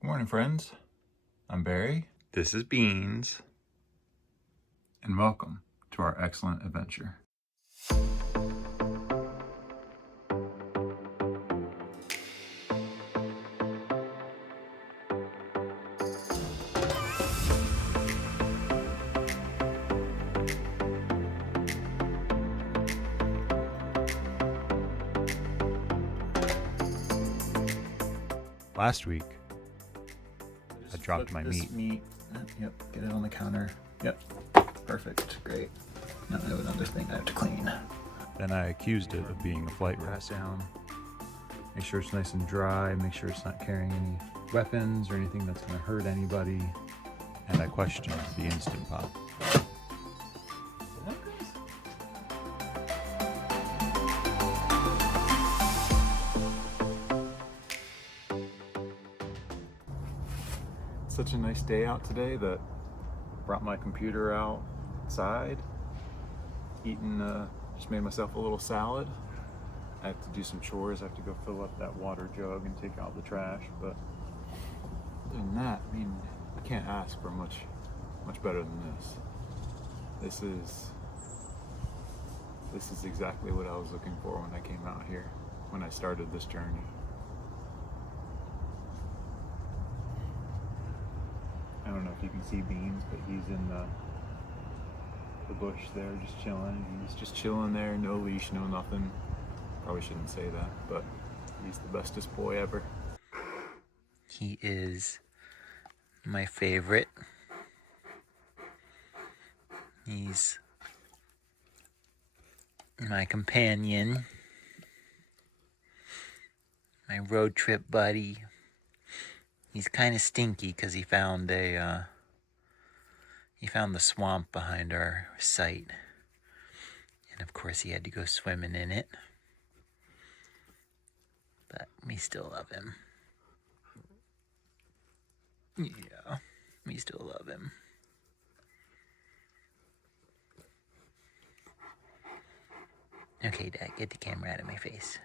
Good morning, friends. I'm Barry. This is Beans. And welcome to our excellent adventure. Last week, I dropped my meat. Yep, get it on the counter. Yep, perfect, great. Now I have another thing I have to clean. Then I accused it of being a flight risk. Pass down. Make sure it's nice and dry. Make sure it's not carrying any weapons or anything that's going to hurt anybody. And I questioned the Instant Pot. Such a nice day out today that I brought my computer outside, just made myself a little salad. I have to do some chores. I have to go fill up that water jug and take out the trash, but other than that, I mean, I can't ask for much better than this. This is exactly what I was looking for when I came out here, when I started this journey. I don't know if you can see Beans, but he's in the bush there, just chilling. He's just chilling there, no leash, no nothing. Probably shouldn't say that, but he's the bestest boy ever. He is my favorite. He's my companion, my road trip buddy. He's kind of stinky because he found the swamp behind our site, and of course he had to go swimming in it. But we still love him. Yeah, we still love him. Okay, Dad, get the camera out of my face.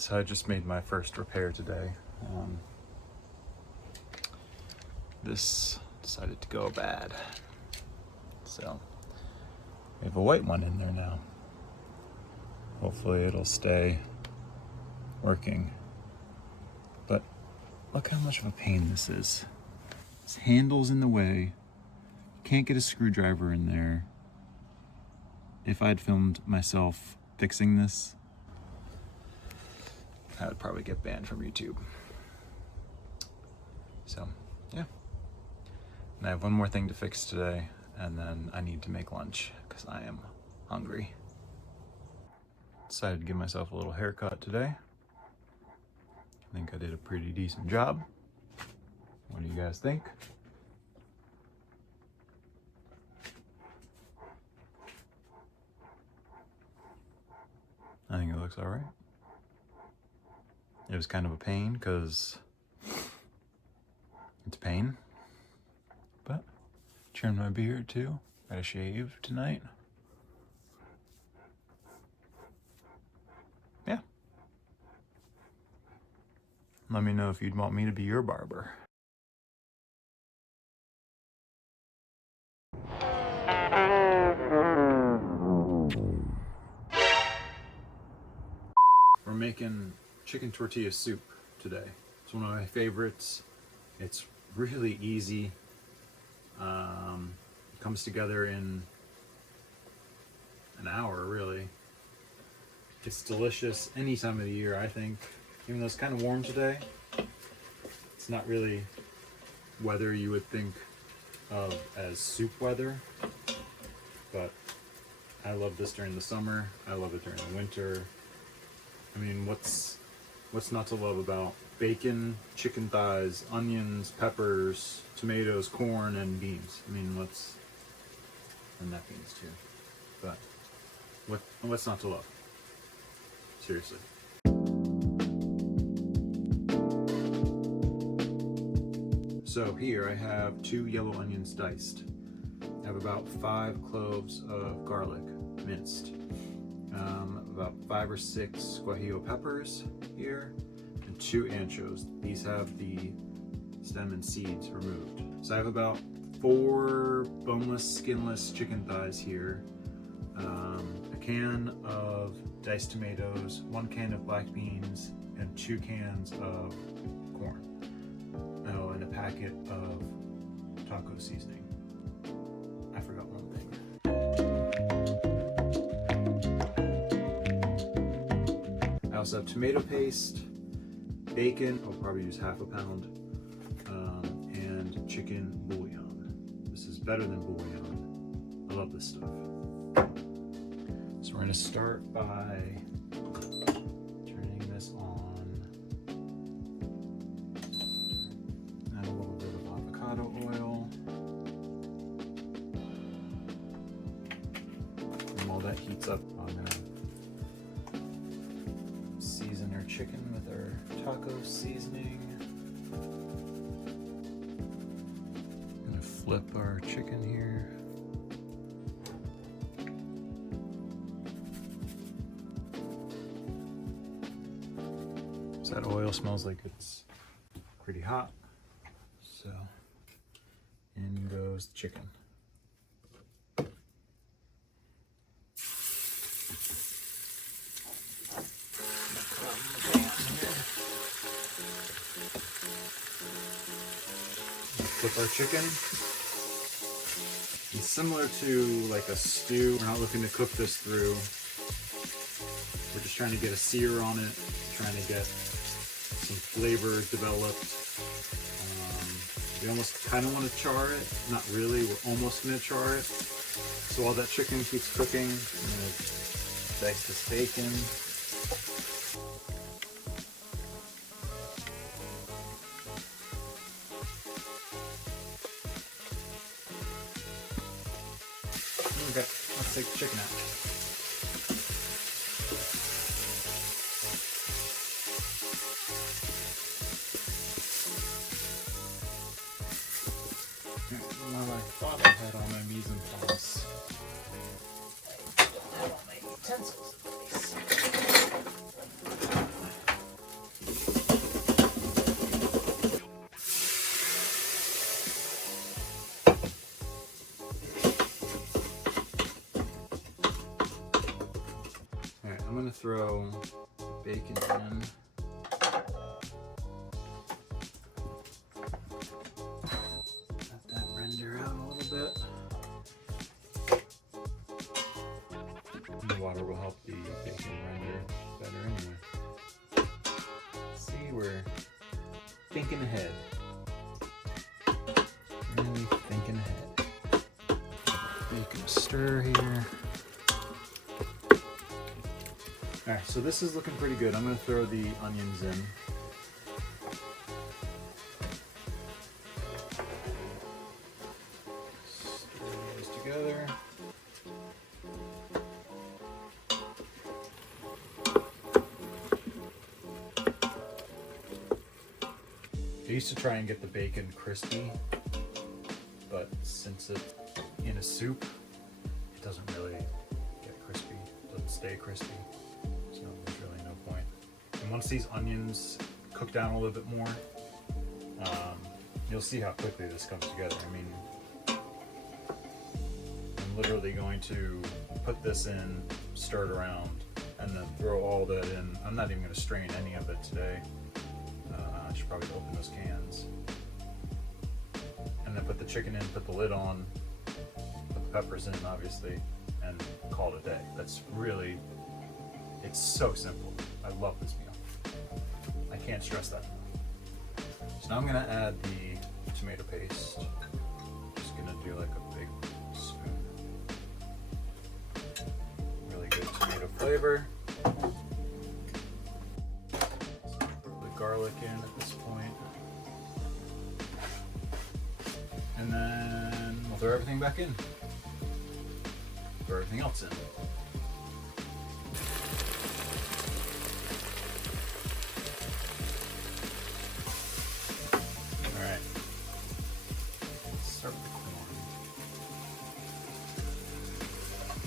So I just made my first repair today. This decided to go bad. So we have a white one in there now. Hopefully it'll stay working. But look how much of a pain this is. This handle's in the way. Can't get a screwdriver in there. If I'd filmed myself fixing this, I would probably get banned from YouTube. So, yeah. And I have one more thing to fix today, and then I need to make lunch because I am hungry. Decided to give myself a little haircut today. I think I did a pretty decent job. What do you guys think? I think it looks all right. It was kind of a pain because it's pain, but trimmed my beard too. Got a shave tonight. Yeah. Let me know if you'd want me to be your barber. We're making chicken tortilla soup today. It's one of my favorites. It's really easy. It comes together in an hour, really. It's delicious any time of the year, I think. Even though it's kind of warm today, it's not really weather you would think of as soup weather. But I love this during the summer. I love it during the winter. I mean, what's not to love about bacon, chicken thighs, onions, peppers, tomatoes, corn, and beans? I mean, and that beans too. But what's not to love? Seriously. So here I have 2 yellow onions diced. I have about 5 cloves of garlic minced. About 5 or 6 guajillo peppers here, and 2 anchos. These have the stem and seeds removed. So I have about 4 boneless, skinless chicken thighs here, a can of diced tomatoes, 1 can of black beans, and 2 cans of corn. Oh, and a packet of taco seasoning. I forgot one thing. I also have tomato paste, bacon, I'll probably use half a pound, and chicken bouillon. This is better than bouillon. I love this stuff. So we're gonna start by turning this on. Add a little bit of avocado oil. And while that heats up, I'm gonna season our chicken with our taco seasoning. I'm gonna flip our chicken here. So that oil smells like it's pretty hot. So in goes the chicken. Flip our chicken. It's similar to like a stew. We're not looking to cook this through. We're just trying to get a sear on it, trying to get some flavor developed. We almost kind of want to char it. Not really, we're almost going to char it. So while that chicken keeps cooking, I'm going to dice this bacon. Okay, let's take the chicken out. Not like I thought I had all my mise en place. I had all my utensils in place. throw the bacon in. Let that render out a little bit. And the water will help the bacon render better anyway. See, we're thinking ahead. Really thinking ahead. Bacon stir here. Alright, so this is looking pretty good. I'm going to throw the onions in. Stir these together. I used to try and get the bacon crispy, but since it's in a soup, it doesn't really get crispy. It doesn't stay crispy. So there's really no point. And once these onions cook down a little bit more, you'll see how quickly this comes together. I mean, I'm literally going to put this in, stir it around, and then throw all that in. I'm not even going to strain any of it today. I should probably open those cans. And then put the chicken in, put the lid on, put the peppers in, obviously, and call it a day. That's really, it's so simple. I love this meal. I can't stress that enough. So now I'm gonna add the tomato paste. Just gonna do like a big spoon. Really good tomato flavor. Garlic in at this point. And then we'll throw everything back in. Throw everything else in. Alright. Let's start with the corn.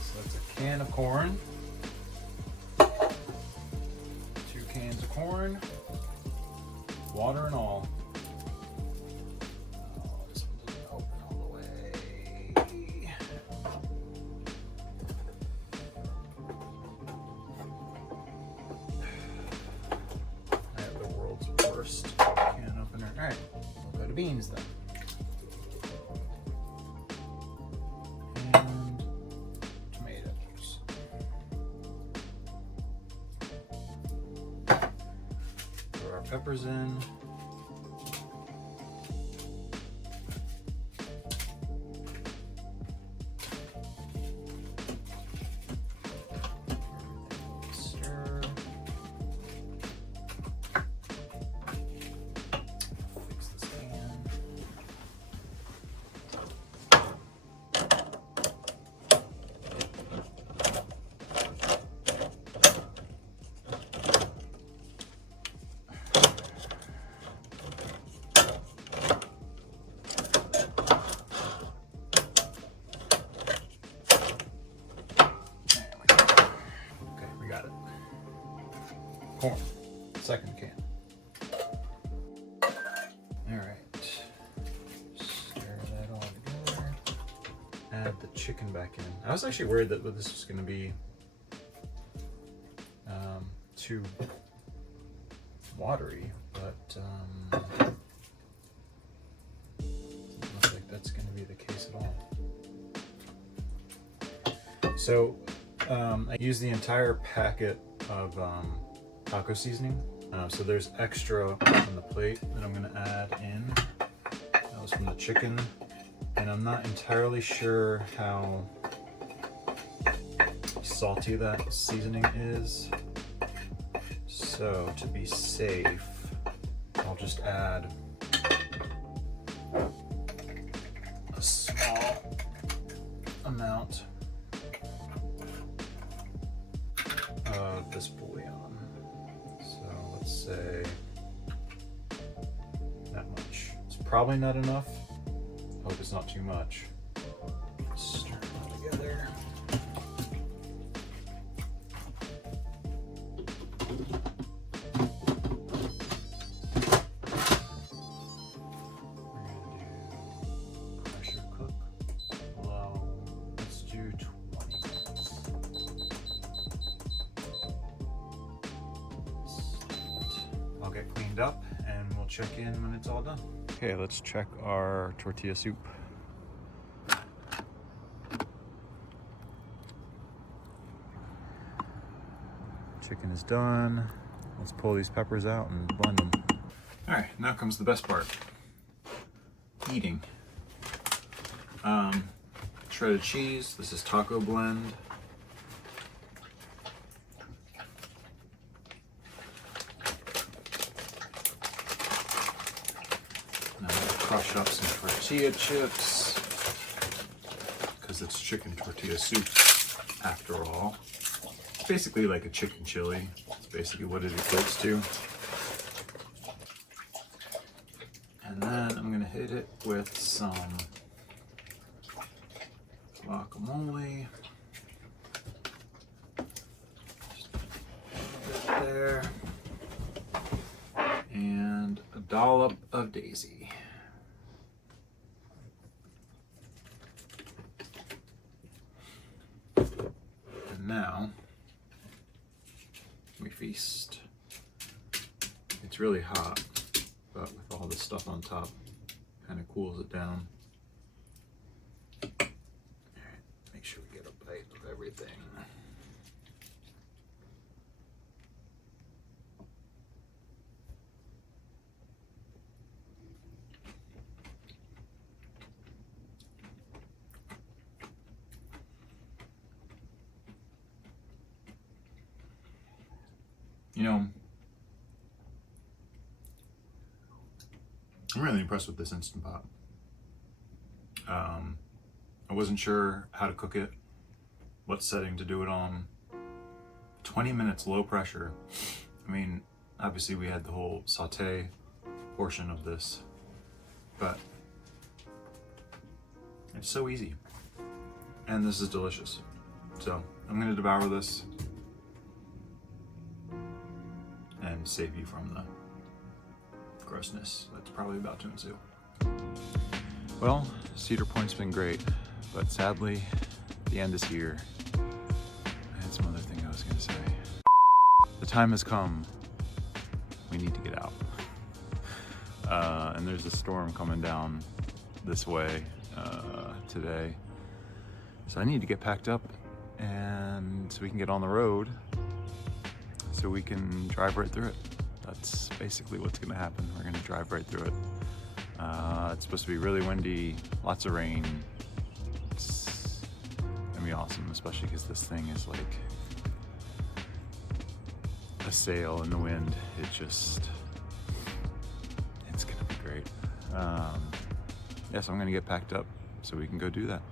So that's a can of corn. 2 cans of corn. Water and all. Oh, this one doesn't open all the way. I have the world's worst can opener. Alright, we'll go to beans then. And tomatoes. Throw our peppers in. Stir. Fix this can. Corn, second can. Alright, stir that all together. Add the chicken back in. I was actually worried that this was going to be too watery, but doesn't look like that's going to be the case at all. So I used the entire packet of taco seasoning. So there's extra on the plate that I'm gonna add in. That was from the chicken. And I'm not entirely sure how salty that seasoning is. So to be safe, I'll just add a small amount of this bouillon. So let's say that much. It's probably not enough. Hope it's not too much. Stir it all together. Pressure cook low. Let's do 20 minutes. cleaned up, and we'll check in when it's all done. Okay, let's check our tortilla soup. Chicken is done. Let's pull these peppers out and blend them. All right, now comes the best part. Eating. Shredded cheese. This is taco blend. Now I'm gonna crush up some tortilla chips because it's chicken tortilla soup after all. It's basically like a chicken chili. It's basically what it equates to. And then I'm gonna hit it with some guacamole. Just a bit there. And a dollop of daisy. And now we feast. It's really hot, but with all this stuff on top, kind of cools it down. All right, make sure we get a bite of everything. You know, I'm really impressed with this Instant Pot. I wasn't sure how to cook it, what setting to do it on. 20 minutes low pressure. I mean, obviously we had the whole saute portion of this, but it's so easy. And this is delicious. So I'm gonna devour this and save you from the grossness that's probably about to ensue. Well, Cedar Point's been great, but sadly, the end is here. I had some other thing I was gonna say. The time has come. We need to get out. And there's a storm coming down this way today. So I need to get packed up and so we can get on the road so we can drive right through it. That's basically what's gonna happen. We're gonna drive right through it. It's supposed to be really windy, lots of rain. It's gonna be awesome, especially because this thing is like a sail in the wind. It's gonna be great. Yeah, so I'm gonna get packed up so we can go do that.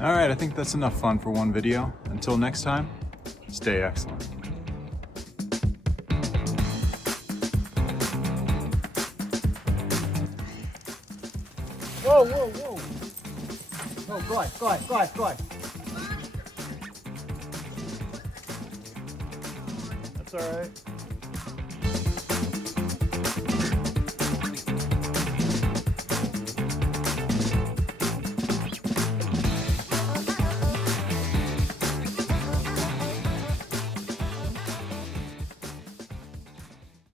All right, I think that's enough fun for one video. Until next time, stay excellent. Whoa, whoa, whoa. Oh, God. That's all right.